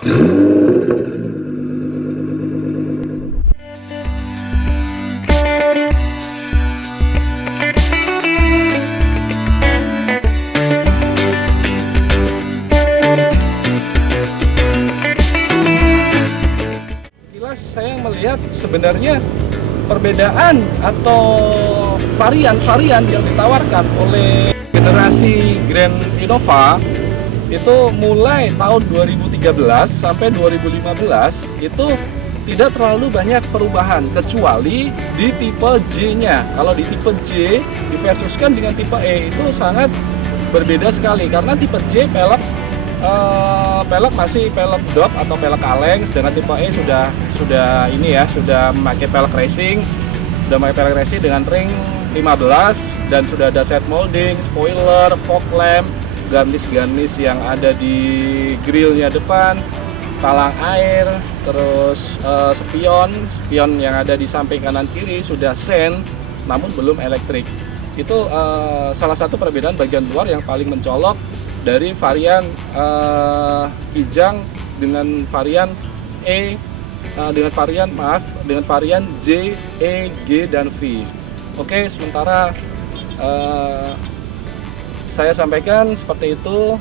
Saya melihat sebenarnya perbedaan atau varian-varian yang ditawarkan oleh generasi Grand Innova itu mulai tahun 2013 sampai 2015 itu tidak terlalu banyak perubahan kecuali di tipe J-nya. Kalau di tipe J diversuskan dengan tipe E itu sangat berbeda sekali karena tipe J pelek masih pelek dop atau pelek kaleng, sedangkan tipe E sudah ini ya, sudah memakai pelek racing, dengan ring 15 dan sudah ada set molding, spoiler, fog lamp, garnish yang ada di grillnya depan, talang air, terus spion yang ada di samping kanan kiri sudah sen namun belum elektrik. Itu salah satu perbedaan bagian luar yang paling mencolok dari varian Kijang dengan varian E, dengan varian J, E, G dan V. Oke, sementara saya sampaikan seperti itu,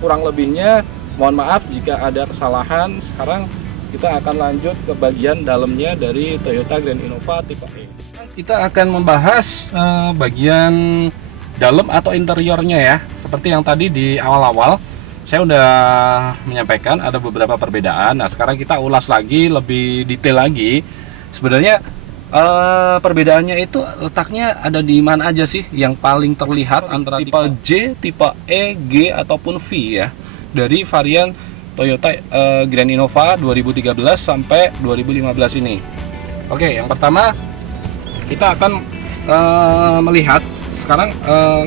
kurang lebihnya mohon maaf jika ada kesalahan. Sekarang kita akan lanjut ke bagian dalamnya dari Toyota Grand Innova tipe E. Kita akan membahas bagian dalam atau interiornya ya. Seperti yang tadi di awal-awal saya udah menyampaikan ada beberapa perbedaan. Nah, sekarang kita ulas lagi lebih detail lagi. Sebenarnya perbedaannya itu letaknya ada di mana aja sih yang paling terlihat antara tipe J, tipe E, G ataupun V ya dari varian Toyota Grand Innova 2013 sampai 2015 ini. Oke, yang pertama kita akan melihat sekarang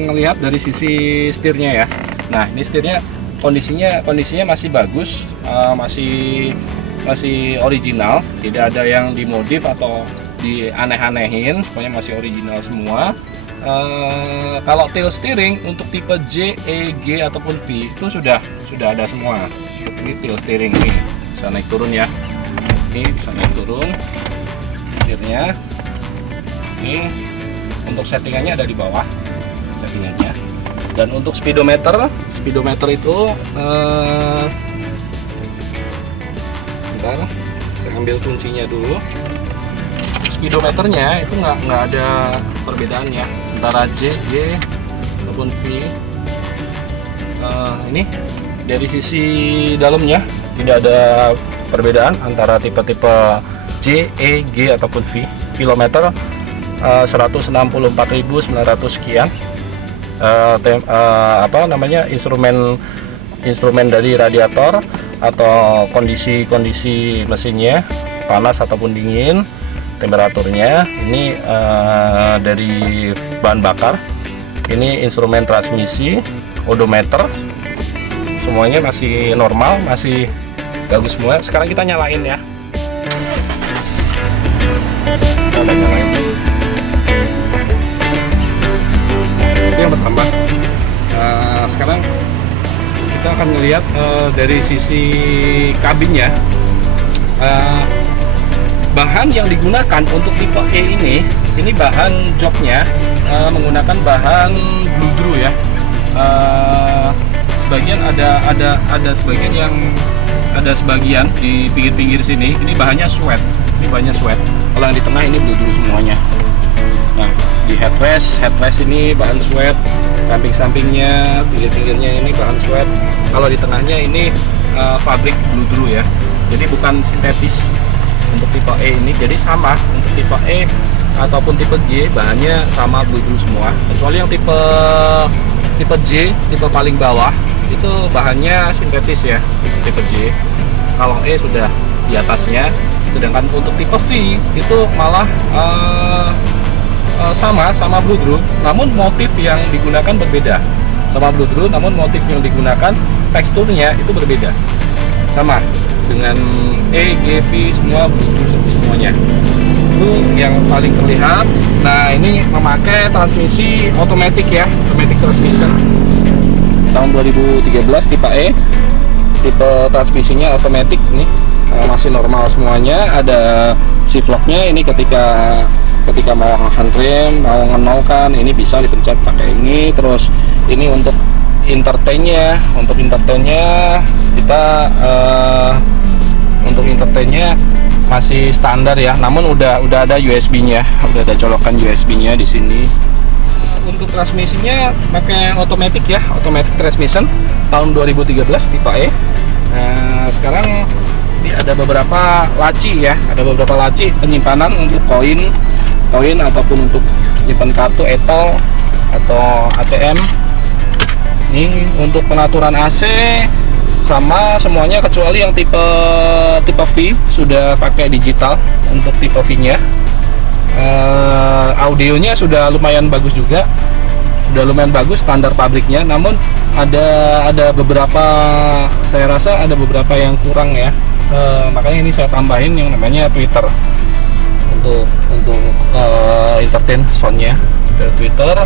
ngelihat dari sisi setirnya ya. Nah, ini setirnya kondisinya masih bagus, masih original, tidak ada yang dimodif atau dianeh-anehin, semuanya masih original semua. Kalau tail steering untuk tipe J, E, G ataupun V itu sudah ada semua. Ini tail steering nih, bisa naik turun ya. Ini bisa naik turun setirnya. Ini untuk settingannya ada di bawah settingannya. Dan untuk speedometer itu bentar, saya ambil kuncinya dulu. Speedometernya itu nggak ada perbedaannya antara J, G ataupun V. Ini dari sisi dalamnya tidak ada perbedaan antara tipe-tipe J, E, G ataupun V. Kilometer 164.900 sekian. Instrumen dari radiator atau kondisi mesinnya panas ataupun dingin, temperaturnya ini dari bahan bakar, ini instrumen transmisi, odometer, semuanya masih normal, masih bagus semua. Sekarang kita nyalain ya. Kita nyalain. Itu yang pertama. Sekarang kita akan melihat dari sisi kabinnya. Bahan yang digunakan untuk tipe E ini bahan joknya menggunakan bahan bludru ya. Sebagian ada sebagian di pinggir-pinggir sini ini bahannya sweat. Kalau yang di tengah ini bludru semuanya. Nah, di headrest ini bahan sweat, samping-sampingnya, pinggir-pinggirnya ini bahan sweat. Kalau di tengahnya ini pabrik bludru ya. Jadi bukan sintetis untuk tipe E ini. Jadi sama untuk tipe E ataupun tipe G bahannya sama bludru semua. Kecuali yang tipe J, tipe paling bawah itu bahannya sintetis ya, tipe J. Kalau E sudah di atasnya. Sedangkan untuk tipe V itu malah sama bludru, namun motif yang digunakan berbeda. Sama bludru, namun motif yang digunakan teksturnya itu berbeda. Sama dengan E, G, V semua bludru semuanya. Itu yang paling terlihat. Nah, ini memakai transmisi otomatis ya, automatic transmission tahun 2013 tipe E. tipe transmisinya otomatis nih, masih normal semuanya. Ada shift locknya ini ketika mau handrem, mau ngenolkan, ini bisa dipencet pakai ini. Terus ini untuk entertainnya kita untuk entertainnya masih standar ya, namun udah ada USB-nya, udah ada colokan USB-nya di sini. Untuk transmisinya pakai otomatis ya, automatic transmission tahun 2013 tipe E. Nah, sekarang ini ada beberapa laci ya, penyimpanan untuk koin ataupun untuk menyimpan kartu etol atau ATM. Ini untuk pengaturan AC sama semuanya kecuali yang tipe V sudah pakai digital. Untuk tipe V-nya audionya sudah lumayan bagus juga, standar pabriknya. Namun ada beberapa, saya rasa ada beberapa yang kurang ya. Makanya ini saya tambahin yang namanya tweeter untuk entertain soundnya. Ada tweeter,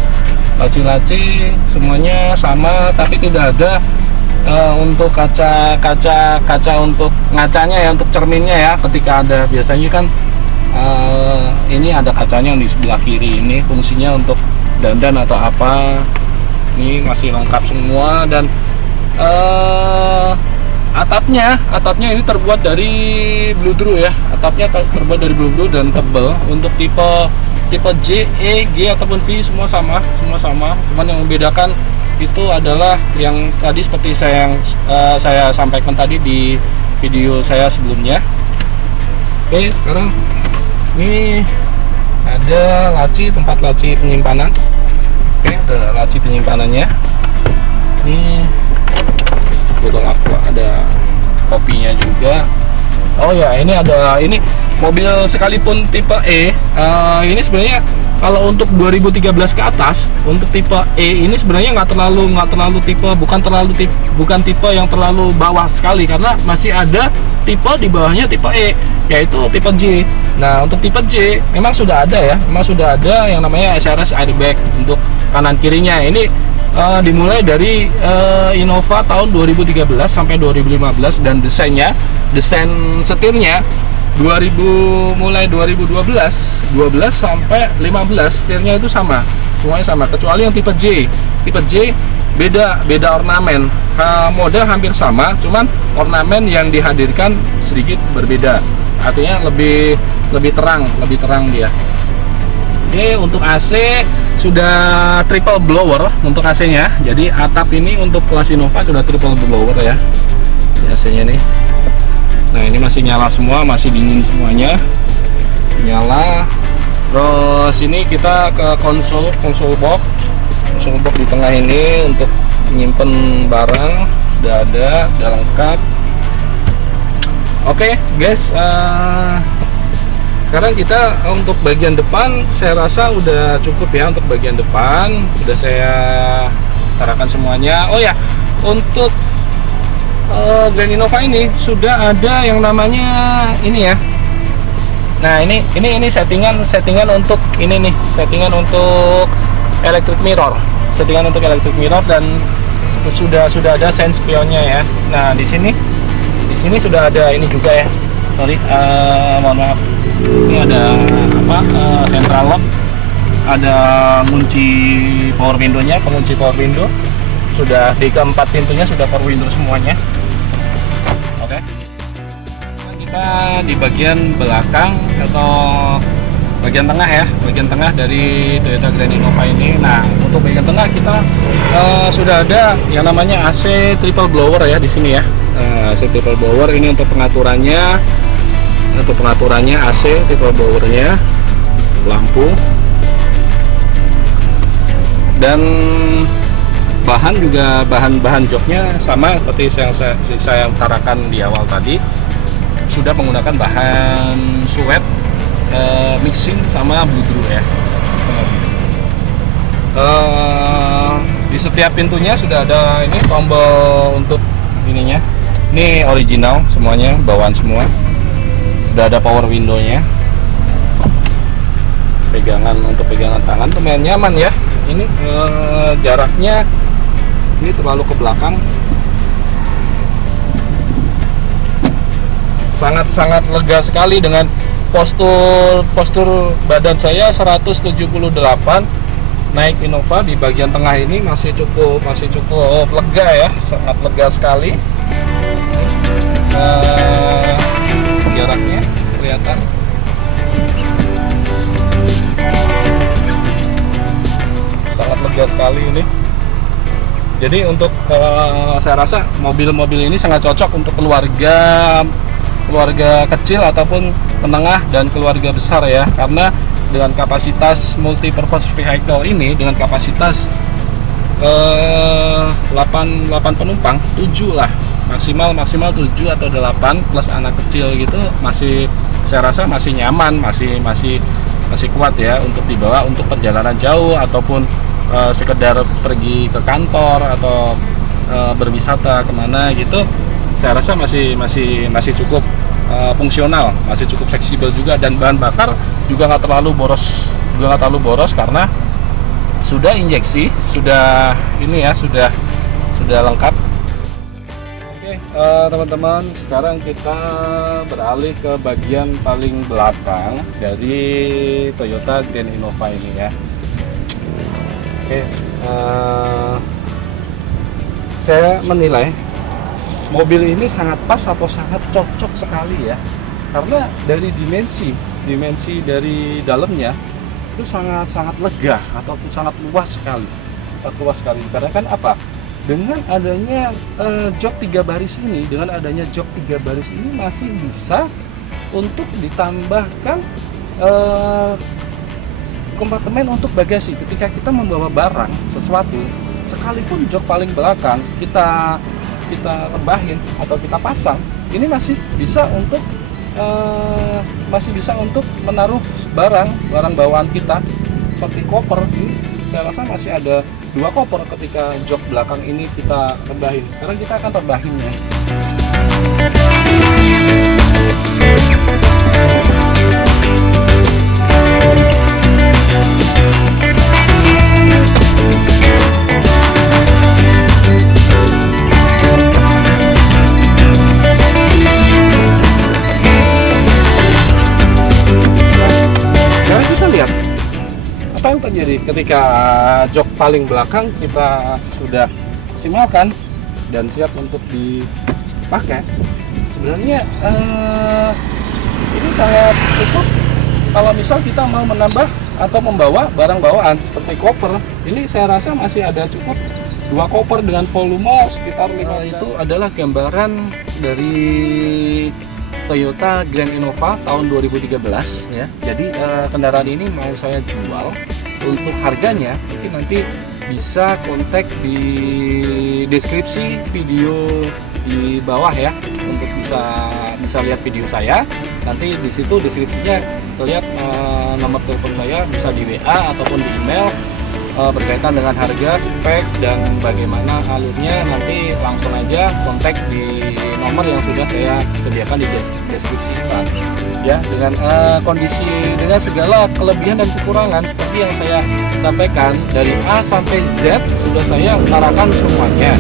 laci-laci semuanya sama, tapi tidak ada untuk kaca untuk ngacanya ya, untuk cerminnya ya. Ketika ada, biasanya kan ini ada kacanya yang di sebelah kiri, ini fungsinya untuk dandan atau apa. Ini masih lengkap semua. Dan atapnya ini terbuat dari bludru ya, terbuat dari bludru dan tebal. Untuk tipe J, E, G ataupun V semua sama. Cuman yang membedakan itu adalah yang tadi seperti saya sampaikan tadi di video saya sebelumnya. Oke, sekarang ini ada tempat laci penyimpanan. Oke, ada laci penyimpanannya. Ini botol aqua, ada kopinya juga. Oh ya, ini mobil sekalipun tipe E, ini sebenarnya kalau untuk 2013 ke atas, untuk tipe E ini sebenarnya nggak terlalu tipe, bukan tipe yang terlalu bawah sekali, karena masih ada tipe di bawahnya tipe E, yaitu tipe J. Nah, untuk tipe J memang sudah ada yang namanya SRS airbag untuk kanan kirinya. Ini dimulai dari Innova tahun 2013 sampai 2015, dan desain setirnya mulai 2012 sampai 15 setirnya itu semuanya sama, kecuali yang tipe J beda ornamen. Model hampir sama, cuman ornamen yang dihadirkan sedikit berbeda, artinya lebih terang dia. Oke, untuk AC sudah triple blower untuk AC-nya. Jadi atap ini untuk kelas Innova sudah triple blower ya. AC-nya nih. Nah, ini masih nyala semua, masih dingin semuanya. Nyala. Terus ini kita ke console box di tengah ini untuk menyimpan barang sudah lengkap. Oke, guys, sekarang kita untuk bagian depan saya rasa udah cukup ya. Untuk bagian depan udah saya tarakan semuanya. Oh ya, untuk Grand Innova ini sudah ada yang namanya ini ya. Nah, ini settingan untuk ini nih, settingan untuk electric mirror. Dan sudah ada sense spionnya ya. Nah, di sini sudah ada ini juga ya. Sorry, mohon maaf. Ini ada central lock, ada kunci power window-nya, pengunci power window. Sudah di keempat pintunya sudah power window semuanya. Oke. Kita di bagian belakang atau bagian tengah ya, bagian tengah dari Toyota Grand Innova ini. Nah, untuk bagian tengah kita sudah ada yang namanya AC triple blower ya di sini ya. AC triple blower ini untuk pengaturannya AC triple blowernya, lampu, dan bahan juga bahan joknya sama seperti yang saya utarakan di awal tadi. Sudah menggunakan bahan suede mixing sama bludru ya. Di setiap pintunya sudah ada ini tombol untuk ininya. Ini original semuanya, bawaan semua. Sudah ada power window-nya. Untuk pegangan tangan lumayan nyaman ya. Ini jaraknya ini terlalu ke belakang. sangat-sangat lega sekali dengan postur badan saya 178. Naik Innova di bagian tengah ini masih cukup lega ya, sangat lega sekali. Jaraknya kelihatan. Sangat lega sekali ini. Jadi untuk saya rasa mobil-mobil ini sangat cocok untuk keluarga kecil ataupun menengah dan keluarga besar ya, karena dengan kapasitas multi-purpose vehicle ini, dengan kapasitas 8 penumpang, 7 lah, maksimal 7 atau 8 plus anak kecil gitu, masih saya rasa masih nyaman, masih kuat ya untuk dibawa untuk perjalanan jauh ataupun sekedar pergi ke kantor atau berwisata kemana gitu. Saya rasa masih cukup fungsional, masih cukup fleksibel juga, dan bahan bakar juga nggak terlalu boros karena sudah injeksi, sudah lengkap. Oke, teman-teman, sekarang kita beralih ke bagian paling belakang dari Toyota Grand Innova ini ya. Oke, saya menilai mobil ini sangat pas atau sangat cocok sekali ya, karena dari dimensi dari dalamnya itu sangat lega ataupun sangat luas sekali. Karena kan apa? Dengan adanya jok 3 baris ini, masih bisa untuk ditambahkan kompartemen untuk bagasi ketika kita membawa barang sesuatu, sekalipun jok paling belakang kita rebahin atau kita pasang, ini masih bisa untuk menaruh barang bawaan kita seperti koper. Ini saya rasa masih ada 2 koper ketika jok belakang ini kita rebahin. Sekarang kita akan rebahinnya. Apa yang terjadi ketika jok paling belakang kita sudah maksimalkan dan siap untuk dipakai? Sebenarnya ini sangat cukup kalau misal kita mau menambah atau membawa barang bawaan seperti koper. Ini saya rasa masih ada cukup 2 koper dengan volume sekitar 5. Itu adalah gambaran dari Toyota Grand Innova tahun 2013 ya. Jadi kendaraan ini mau saya jual. Untuk harganya mungkin nanti bisa kontak di deskripsi video di bawah ya, untuk bisa lihat video saya. Nanti di situ deskripsinya terlihat nomor telepon saya, bisa di WA ataupun di email berkaitan dengan harga, spek, dan bagaimana alurnya. Nanti langsung aja kontak di nomor yang sudah saya sediakan di deskripsi iklan ya, dengan kondisi dengan segala kelebihan dan kekurangan seperti yang saya sampaikan dari A sampai Z sudah saya utarakan semuanya.